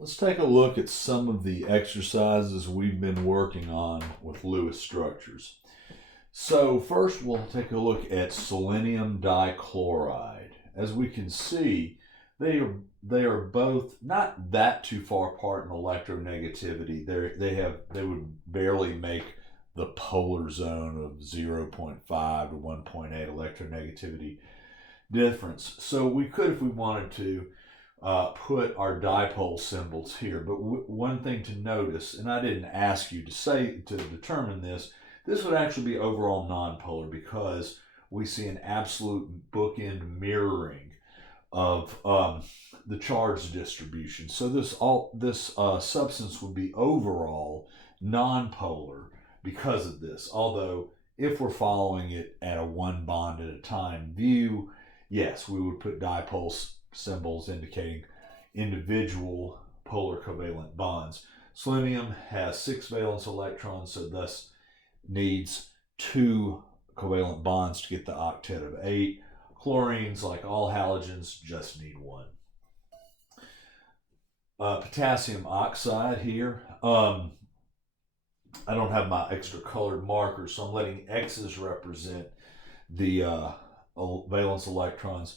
Let's take a look at some of the exercises we've been working on with Lewis structures. So first we'll take a look at selenium dichloride. As we can see, they are both not that too far apart in electronegativity. They would barely make the polar zone of 0.5 to 1.8 electronegativity difference. So we could, if we wanted to, put our dipole symbols here. But one thing to notice, and I didn't ask you to determine this, this would actually be overall nonpolar because we see an absolute bookend mirroring of the charge distribution. So this substance would be overall nonpolar because of this. Although if we're following it at a one bond at a time view, yes, we would put dipole symbols indicating individual polar covalent bonds. Selenium has 6 valence electrons, so thus needs 2 covalent bonds to get the octet of 8. Chlorines, like all halogens, just need 1. Potassium oxide here. I don't have my extra colored markers, so I'm letting X's represent the valence electrons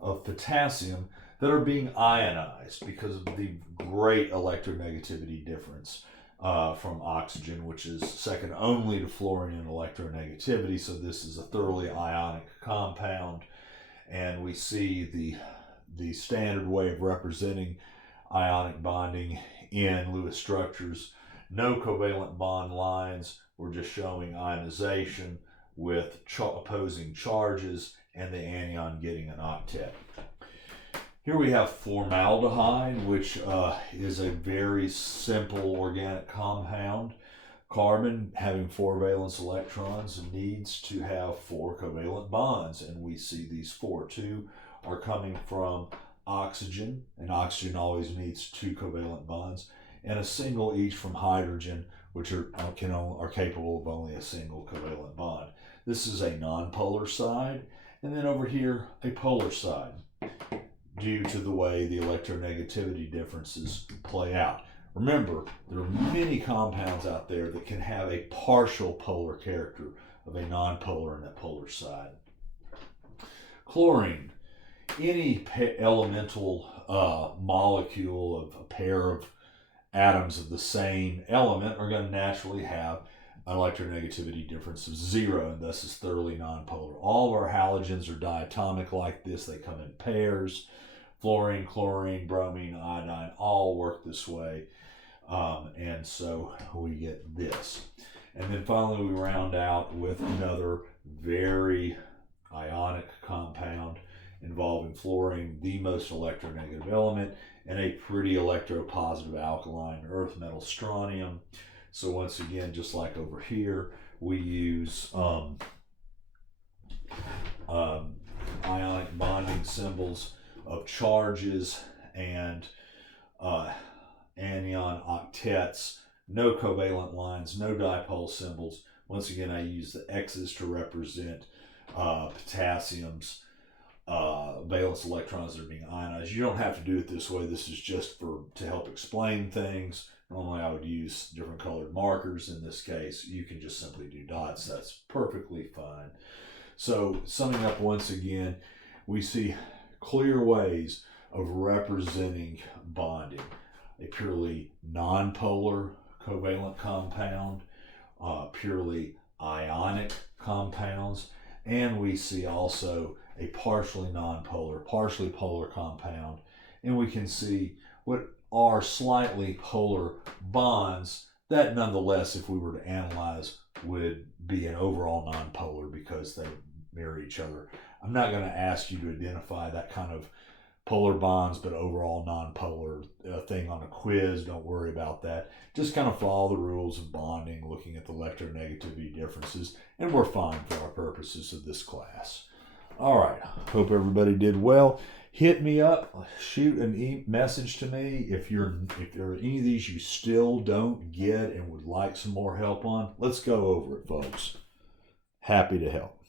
of potassium that are being ionized because of the great electronegativity difference from oxygen, which is second only to fluorine in electronegativity. So this is a thoroughly ionic compound, and we see the standard way of representing ionic bonding in Lewis structures. No covalent bond lines. We're just showing ionization with opposing charges and the anion getting an octet. Here we have formaldehyde, which is a very simple organic compound. Carbon, having 4 valence electrons, needs to have 4 covalent bonds, and we see these 4. 2 are coming from oxygen, and oxygen always needs 2 covalent bonds, and a single each from hydrogen, which are capable of only a single covalent bond. This is a nonpolar side, and then over here, a polar side, due to the way the electronegativity differences play out. Remember, there are many compounds out there that can have a partial polar character of a nonpolar and a polar side. Chlorine, any elemental molecule of a pair of atoms of the same element are going to naturally have an electronegativity difference of 0, and thus is thoroughly nonpolar. All of our halogens are diatomic like this. They come in pairs. Fluorine, chlorine, bromine, iodine all work this way, and so we get this. And then finally we round out with another very ionic compound involving fluorine, the most electronegative element, and a pretty electropositive alkaline, earth metal strontium. So once again, just like over here, we use ionic bonding symbols of charges and anion octets, no covalent lines, no dipole symbols. Once again, I use the X's to represent potassium's valence electrons that are being ionized. You don't have to do it this way. This is just to help explain things. Normally I would use different colored markers. In this case, you can just simply do dots. That's perfectly fine. So summing up once again, we see clear ways of representing bonding. A purely nonpolar covalent compound, purely ionic compounds, and we see also a partially nonpolar, partially polar compound, and we can see what are slightly polar bonds that nonetheless, if we were to analyze, would be an overall nonpolar because they mirror each other. I'm not going to ask you to identify that kind of polar bonds but overall nonpolar thing on a quiz. Don't worry about that. Just kind of follow the rules of bonding, looking at the electronegativity differences, and we're fine for our purposes of this class. All right, hope everybody did well. Hit me up, shoot a message to me if there are any of these you still don't get and would like some more help on. Let's go over it, folks. Happy to help.